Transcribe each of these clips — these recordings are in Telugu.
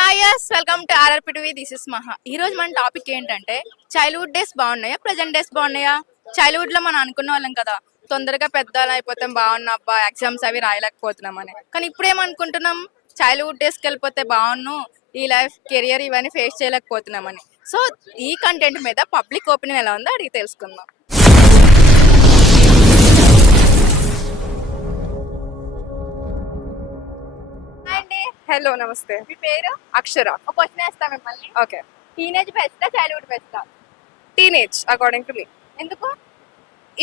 Hi yes welcome to RRPTV. This is Maha. ఈ రోజు మన టాపిక్ ఏంటంటే చైల్డ్హుడ్ డేస్ బాగున్నాయా ప్రెజెంట్ డేస్ బాగున్నాయా? చైల్డ్హుడ్ లో మనం అనుకున్న వాళ్ళం కదా, తొందరగా పెద్దలు అయిపోతే బాగున్నా అబ్బా, ఎగ్జామ్స్ అవి రాయలేకపోతున్నామని. కానీ ఇప్పుడు ఏమనుకుంటున్నాం, చైల్డ్హుడ్ డేస్కి వెళ్ళిపోతే బాగున్ను, ఈ లైఫ్ కెరియర్ ఇవన్నీ ఫేస్ చేయలేకపోతున్నామని. సో ఈ కంటెంట్ మీద పబ్లిక్ ఒపీనియన్ ఎలా ఉందో అడిగి తెలుసుకుందాం. అండి, హలో నమస్తే. మీ పేరు? అక్షర. ఒక క్వశ్చన్ వేస్తా మిమ్మల్ని. ఓకే. టీనేజ్ బెస్టా చైల్డ్హుడ్ బెస్టా? టీనేజ్ అకార్డింగ్ టు మీ. ఎందుకు?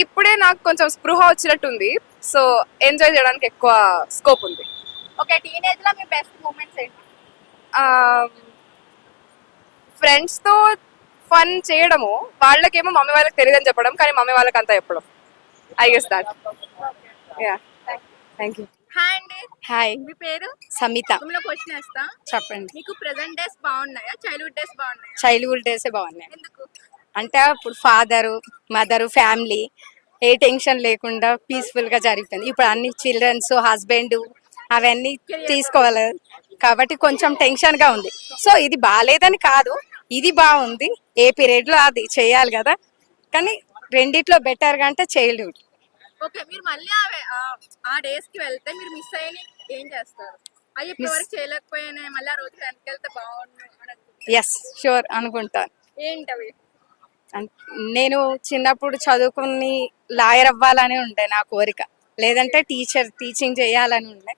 ఇప్పుడే నాకు కొంచెం స్పృహ వచ్చినట్టుంది, సో ఎంజాయ్ చేయడానికి ఎక్కువ స్కోప్ ఉంది. ఓకే, టీనేజ్ లో మీ బెస్ట్ మూమెంట్స్ ఏంటి? ఫ్రెండ్స్తో ఫన్ చేయడము, వాళ్ళకేమో మమ్మీ వాళ్ళకి తెలియదని చెప్పడం, కానీ మమ్మీ వాళ్ళకి అంతా చెప్పడం. I guess that. Yeah, thank you. Hi అండి, హాయ్, మీ పేరు? సమిత. మిమ్మల్ని క్వశ్చన్ వేస్తా. చెప్పండి. మీకు ప్రెసెంట్ డేస్ బాగున్నాయా చైల్డ్హుడ్ డేస్ బాగున్నాయా? చైల్డ్హుడ్ డేసే బాగున్నాయి. ఎందుకు? అంటే అప్పుడు ఫాదరు మదరు ఫ్యామిలీ ఏ టెన్షన్ లేకుండా పీస్ఫుల్గా జరిగిపోయింది. ఇప్పుడు అన్ని చిల్డ్రన్స్ హస్బెండ్ అవన్నీ తీసుకోవాలి కాబట్టి కొంచెం టెన్షన్గా ఉంది. సో ఇది బాగాలేదని కాదు, ఇది బాగుంది. ఏ పీరియడ్లో అది చేయాలి కదా, కానీ రెండిట్లో బెటర్గా అంటే చైల్డ్హుడ్. ఓకే, మీరు మళ్ళీ ఆ డేస్ కి వెళ్తే మీరు మిస్ అయ్యి ఏం చేస్తారు? అయ్యి ఇప్పటి వరకు చేయలేకపోయానే, మళ్ళీ ఆ రోజు వెనక్కి వెళ్తే బాగుండు అని అనుకుంటున్నారు. ఎస్, షూర్ అనుకుంటాను. ఏంటవి? నేను చిన్నప్పుడు చదువుకుని లాయర్ అవ్వాలని ఉండే నా కోరిక, లేదంటే టీచింగ్ చేయాలని ఉండే.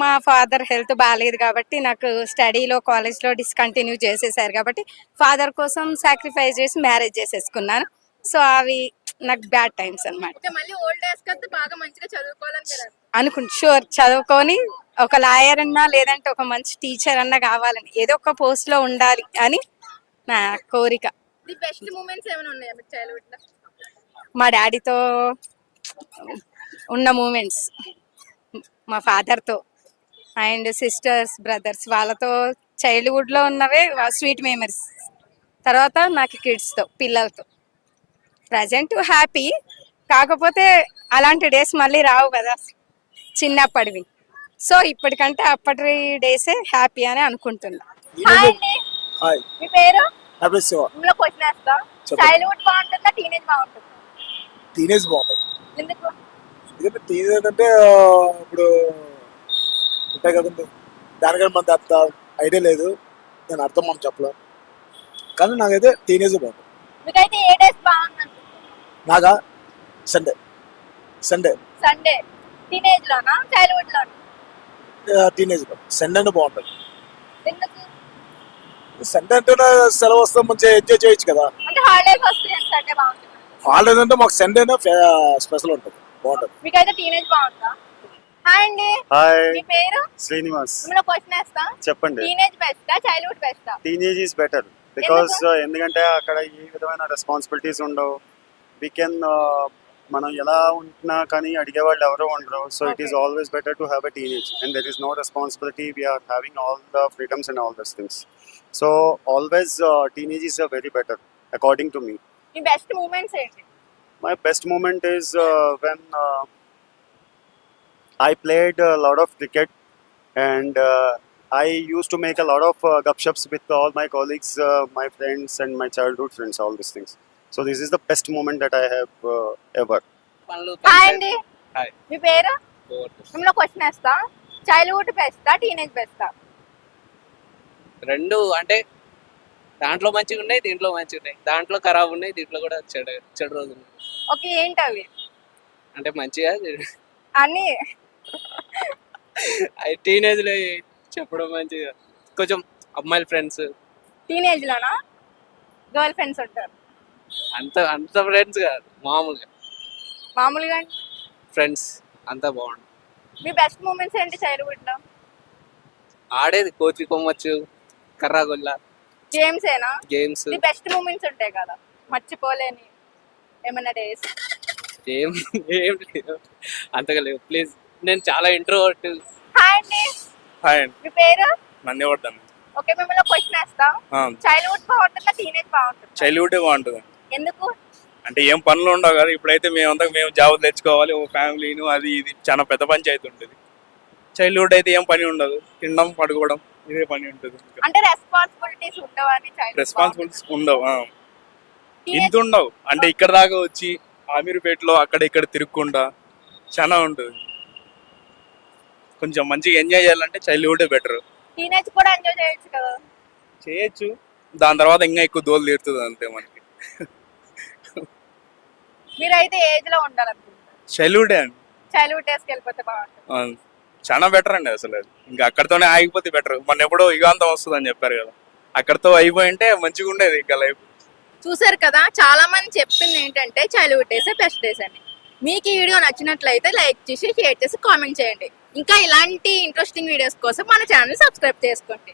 మా ఫాదర్ హెల్త్ బాగాలేదు కాబట్టి నాకు స్టడీలో కాలేజ్లో డిస్కంటిన్యూ చేసేసారు కాబట్టి ఫాదర్ కోసం సాక్రిఫైస్ చేసి మ్యారేజ్ చేసేసుకున్నాను. సో అవి నాకు బ్యాడ్ టైమ్స్ అనమాట. ఓకే, మళ్ళీ ఓల్డ్ డేస్ కి బాగా మంచిగా చదువుకోవాలని మీరు అనుకుంటు షూర్ చదువుకొని ఒక లాయర్ అన్నా లేదంటే ఒక మంచి టీచర్ అన్నా కావాలని, ఏదో ఒక పోస్ట్ లో ఉండాలి అని నా కోరిక. ది బెస్ట్ మూమెంట్స్ ఏమైనా ఉన్నాయా మీకు చైల్డ్హుడ్ లో? మా డాడీతో ఉన్న మూమెంట్స్, మా ఫాదర్తో అండ్ సిస్టర్స్ బ్రదర్స్ వాళ్ళతో చైల్డ్హుడ్లో ఉన్నవే స్వీట్ మెమరీస్. తర్వాత నాకు కిడ్స్తో పిల్లలతో ప్రజెంట్ హ్యాపీ. కాకపోతే అలాంటి డేస్ మళ్ళీ రావు కదా చిన్నప్పటివి. సో ఇప్పటికంటే అప్పటి డేసే హ్యాపీ అని అనుకుంటున్నా. హాయ్ అండి, హాయ్, మీ పేరు? శివ. మిమ్మల్ని క్వశ్చన్ వేస్తా. చైల్డ్హుడ్ బాగుంటుందా టీనేజ్ బాగుంటుందా? టీనేజ్ బాగుంటుంది. ఎందుకు? ఎందుకంటే టీనేజ్ అంటే ఇప్పుడు ఉంటాయి కదండి, దానికంటే మనకి అంత ఐడియా లేదు, దాని అర్థం మనం చెప్పలేం. కానీ నాకైతే టీనేజ్ బాగుంటుంది. మీకైతే ఏ డేస్ బాగుంది? Naga Sunday. Sunday Sunday teenage లోనా చైల్డ్హుడ్ లోనా? టీనేజ్ సండే అంటే బాగుంటుంది. ఎందుకు? సండే అంటేనే సెలవు వస్తాం, మంచిగా ఎంజాయ్ చేయొచ్చు కదా. అంటే హాలిడేస్ వస్తాయి సండే బాగుంటుంది. హాలిడేస్ అంటే మాకు సండేనే స్పెషల్ ఉంటుంది, బాగుంటుంది. మీకైతే టీనేజ్ బాగుందా? హాయ్ అండి, హాయ్, మీ పేరు? శ్రీనివాస్. మిమ్మల్ని క్వశ్చన్ వేస్తా. చెప్పండి. టీనేజ్ బెస్టా చైల్డ్హుడ్ బెస్టా? టీనేజ్ ఈజ్ బెటర్ బికాస్ ఎందుకంటే అక్కడ ఏ విధమైన రెస్పాన్సిబిలిటీస్ ఉండవు. వీ కెన్ మనం ఎలా ఉంటున్నా కానీ అడిగేవాళ్ళు ఎవరో ఉండరు. So it is always better to have a teenage and there is no responsibility. We are having all the freedoms and all those things. So always teenage is very better according to me. మీ బెస్ట్ మూమెంట్స్ ఏంటి? My best moment is when I played a lot of cricket and I used to make a lot of gupshups with all my colleagues, my friends and my childhood friends, all these things. So this is the best moment that I have ever. Hi అండి, హాయ్. మీ పేరు? మిమ్మల్ని క్వశ్చన్ వేస్తా. చైల్డ్హుడ్ బెస్టా టీనేజ్ బెస్టా? రెండు అంటే దాంట్లో మంచిగా ఉన్నాయి, దీంట్లో మంచిగా ఉన్నాయి. దాంట్లో ఖరాబ్ ఉన్నాయి, దీంట్లో కూడా చెడు చెడు రోజులు ఉన్నాయి. ఓకే, ఏంటవి? అంటే మంచిగా అన్ని అవి టీనేజ్లో చెప్పడం మంచిగా. కొంచెం అమ్మాయిల ఫ్రెండ్స్ టీనేజ్ లోనా గర్ల్ ఫ్రెండ్స్ ఉంటారు? అంత అంత ఫ్రెండ్స్ కాదు, మామూలుగా ఫ్రెండ్స్ అంతా బాగుంది. మీ బెస్ట్ మూమెంట్స్ ఏంటి చైల్డ్హుడ్ లో? ఆడేది కోతి కొమ్మచ్చు, కర్రాగొల్ల గేమ్స్ ఏనా? గేమ్స్. మీ బెస్ట్ మూమెంట్స్ ఉంటాయి కదా, మర్చిపోలేని ఏమన్నా డేస్? ఏం ఏం లేవు, అంతగా లేవు ప్లీజ్. నేను చాలా ఇంట్రోవర్ట్. హాయ్ అండి, హాయ్ అండి, మీ పేరు? నందివర్ధన్. ఓకే, మిమ్మల్ని క్వశ్చన్ వేస్తా. చైల్డ్హుడ్ బాగుంటుందా టీనేజ్ బాగుంటుందా? చైల్డ్హుడ్ బాగుంటుంది. ఎందుకు? అంటే ఏం పనులు ఉండవు కదా. ఇప్పుడైతే మేము జాబ్ తెచ్చుకోవాలి, ఓ ఫ్యామిలీను అది ఇది చాలా పెద్ద పంచాయతీ ఉంటుంది. చైల్డ్హుడ్ అయితే ఏం పని ఉండదు, తినడం పడుకోవడం ఇదే పని ఉంటుంది. అంటే రెస్పాన్సిబిలిటీస్ ఉండవని రెస్పాన్సిబిలిటీస్ ఉండవు. ఇంత ఉండవు అంటే ఇక్కడ దాకా వచ్చి ఆమీర్పేటలో అక్కడ ఇక్కడ తిరుక్కుండా చాలా ఉంటుంది. కొంచెం మంచిగా ఎంజాయ్ చేయాలంటే చైల్డ్హుడ్ బెటర్. టీనేజ్ కూడా ఎంజాయ్ చేయొచ్చు కదా. చేయొచ్చు, దాని తర్వాత ఇంకా ఎక్కువ దోలు తీరుతుంది అంతే మనకి. మీరైతే ఏజ్ లో ఉండాలనుకుంటున్నారు. చైల్డ్హుడ్ అండి, చైల్డ్హుడ్ డేస్కి వెళ్ళిపోతే బాగుంటుంది. చాలా బెటర్ అండి. అసలు అది ఇంకా అక్కడితోనే ఆగిపోతే బెటర్. మన ఎప్పుడో యుగాంతం వస్తుంది అని చెప్పారు కదా, అక్కడితో అయిపోయింటే మంచిగా ఉండేది ఇంకా లైఫ్. చూసారు కదా, చాలా మంది చెప్పింది ఏంటంటే చైల్డ్హుడ్ డేస్ బెస్ట్ డేస్ అని. మీకు ఈ వీడియో నచ్చినట్లయితే లైక్ చేసి షేర్ చేసి కామెంట్ చేయండి. ఇంకా ఇలాంటి ఇంట్రెస్టింగ్ వీడియోస్ కోసం మన ఛానల్ సబ్స్క్రైబ్ చేసుకోండి.